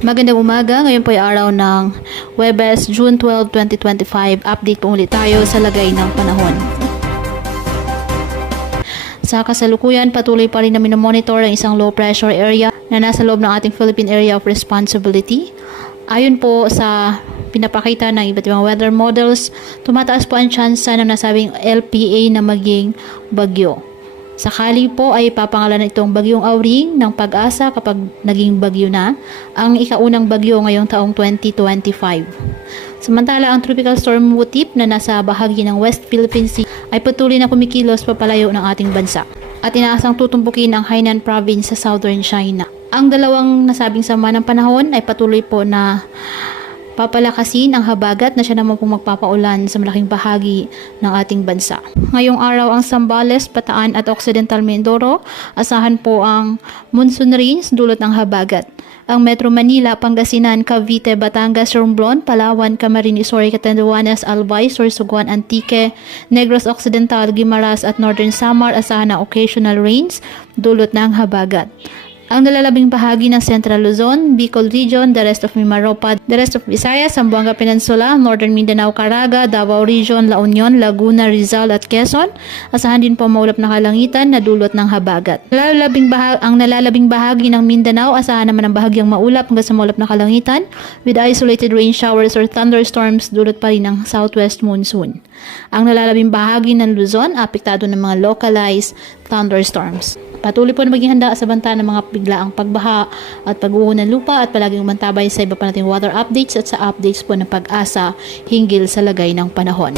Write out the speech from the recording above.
Magandang umaga, ngayon po ay araw ng Huwebes, June 12, 2025. Update po ulit tayo sa lagay ng panahon. Sa kasalukuyan, patuloy pa rin na minomonitor ang isang low pressure area na nasa loob ng ating Philippine Area of Responsibility. Ayon po sa pinapakita ng iba't ibang weather models, tumataas po ang tsansa ng nasabing LPA na maging bagyo. Sakali po ay papangalan itong bagyong Auring ng Pag-asa kapag naging bagyo na, ang ikaunang bagyo ngayong taong 2025. Samantala, ang Tropical Storm Wutip na nasa bahagi ng West Philippine Sea ay patuloy na kumikilos papalayo ng ating bansa at inaasang tutumpukin ang Hainan Province sa Southern China. Ang dalawang nasabing sama ng panahon ay patuloy po na papalakasin ang habagat na siya naman pong magpapaulan sa malaking bahagi ng ating bansa. Ngayong araw ang Zambales, Bataan at Occidental Mindoro, asahan po ang monsoon rains dulot ng habagat. Ang Metro Manila, Pangasinan, Cavite, Batangas, Romblon, Palawan, Camarines Sur, Catanduanes, Albay, Sorsogon, Antique, Negros Occidental, Guimaras at Northern Samar, asahan ng occasional rains dulot ng habagat. Ang nalalabing bahagi ng Central Luzon, Bicol Region, the rest of Mimaropa, the rest of Visayas, Zamboanga Peninsula, Northern Mindanao, Caraga, Davao Region, La Union, Laguna, Rizal at Quezon, asahan din po maulap na kalangitan na dulot ng habagat. Ang nalalabing bahagi ng Mindanao, asahan naman ang bahagyang maulap hanggang sa maulap na kalangitan with isolated rain showers or thunderstorms dulot pa rin ng southwest monsoon. Ang nalalabing bahagi ng Luzon, apektado ng mga localized thunderstorms. Patuloy po na maging handa sa banta ng mga biglaang pagbaha at pag-uho ng lupa at palaging umantabay sa iba pa nating weather updates at sa updates po ng Pag-asa hinggil sa lagay ng panahon.